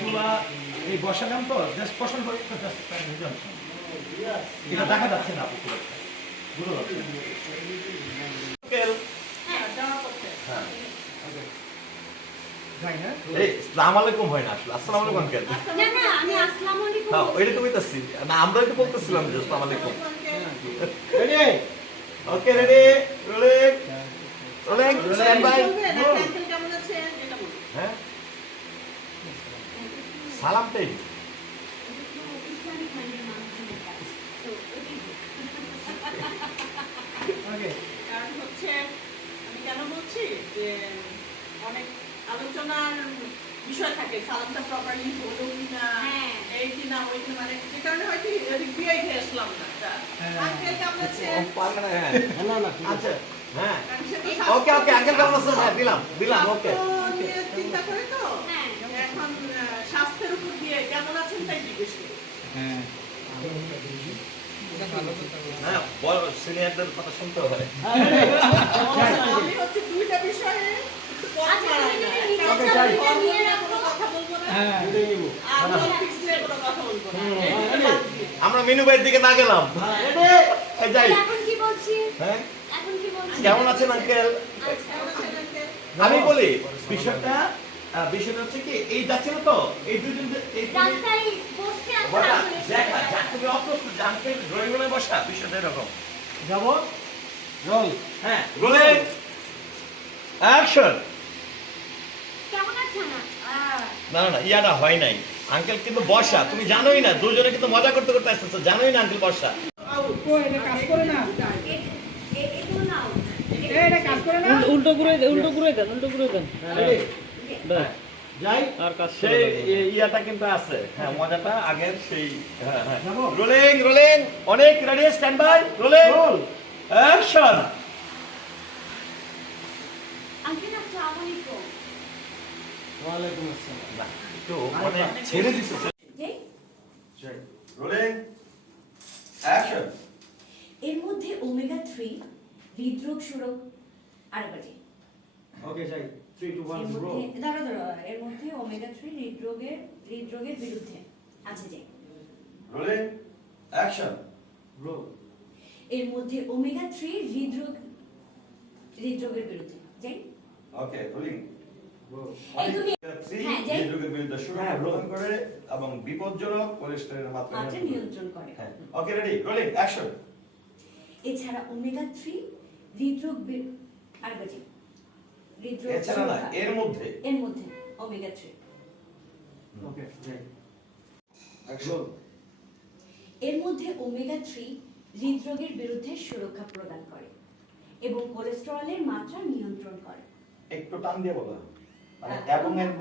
তুলা এই বসালাম তো জাস্ট পছন্দ করে তো জাস্ট এটা দেখা যাচ্ছে না আপু খুব একটা বুঝতে পারছেন হ্যাঁ যাই না এই আসসালামু আলাইকুম হয় না আসলে আসসালামু আলাইকুম আঙ্কেল না না আমি আসসালামু আলাইকুম হ্যাঁ ওইটা তো কইতাছি না আমরা তো বলতেছিলাম যে আসসালামু আলাইকুম ready okay ready rolling rolling stand by হ্যাঁ সালামটাই কারণ হচ্ছে আমি কেন বলছি যে অনেক আলোচনার বিষয় থাকে সালামটা প্রপারলি হলো কিনা এই কিনা ওই কিনা মানে যে কারণে হয়তো এদিক দিয়ে আসলাম না আঙ্কেল কেমন আছে আচ্ছা হ্যাঁ ওকে ওকে আঙ্কেল কেমন আছেন হ্যাঁ দিলাম দিলাম ওকে চিন্তা করে তো এখন স্বাস্থ্যের উপর দিয়ে কেমন আছেন তাই জিজ্ঞেস করি হ্যাঁ হ্যাঁ বড় সিনিয়রদের কথা শুনতে হয় আমি হচ্ছে দুইটা বিষয়ে আমরা মিনু ভাইয়ের দিকে না গেলাম যাই এখন কি বলছি হ্যাঁ এখন কি বলছি কেমন আছেন আঙ্কেল আমি বলি বিষয়টা বিষয়টা হচ্ছে কি এই যাচ্ছিল তো এই দুজন এই রাস্তায় বসে বড়া আছে দেখা যা তুমি অপ্রস্তুত জানতে ড্রয়িং রুমে বসা বিষয়টা এরকম যাব রোল হ্যাঁ রোলিং অ্যাকশন কেমন আছেন না না ইয়াটা হয় নাই আঙ্কেল কিন্তু বসা তুমি জানোই না দুজনে কিন্তু মজা করতে করতে আসতেছো জানোই না আঙ্কেল বসা ও এটা কাজ করে না এগুলো নাও এটা কাজ করে না উল্টো ঘুরে দেন রেডি যাই আর কাজ সেই ইয়াটা কিন্তু আছে হ্যাঁ মজাটা আগের সেই হ্যাঁ হ্যাঁ রোলিং রোলিং অনেক ready stand by rolling roll action uncle আসসালামু আলাইকুম ওয়ালাইকুম আসসালাম না তো মানে ছেড়ে দিছে যেই রোলিং অ্যাকশন এর মধ্যে ওমেগা 3 হৃদরোগ সুরক আর বাজে ওকে যাই 3 2 এর 1 রোল মধ্যে দাঁড়া এর মধ্যে ওমেগা 3 হৃদরোগের বিরুদ্ধে আছে যে রোলিং অ্যাকশন রোল এর মধ্যে ওমেগা 3 হৃদরোগের বিরুদ্ধে যাই ওকে রোলিং রোল এই তুমি হ্যাঁ, যাই। হৃদরোগের বিরুদ্ধে সুরক্ষা প্রদান করে এবং বিপজ্জনক কোলেস্টেরলের মাত্রা মাত্রা নিয়ন্ত্রণ করে হ্যাঁ ওকে রেডি রোলিং অ্যাকশন এছাড়া ওমেগা 3 হৃদরোগ আর বাজে হৃদরোগ এছাড়া না সুরক্ষা। এর মধ্যে এর মধ্যে ওমেগা 3 ওকে যাই রোল এর মধ্যে ওমেগা 3 হৃদরোগের বিরুদ্ধে সুরক্ষা প্রদান করে এবং কোলেস্টেরলের মাত্রা নিয়ন্ত্রণ করে একটু টান দিয়ে বলো মানে এবং এর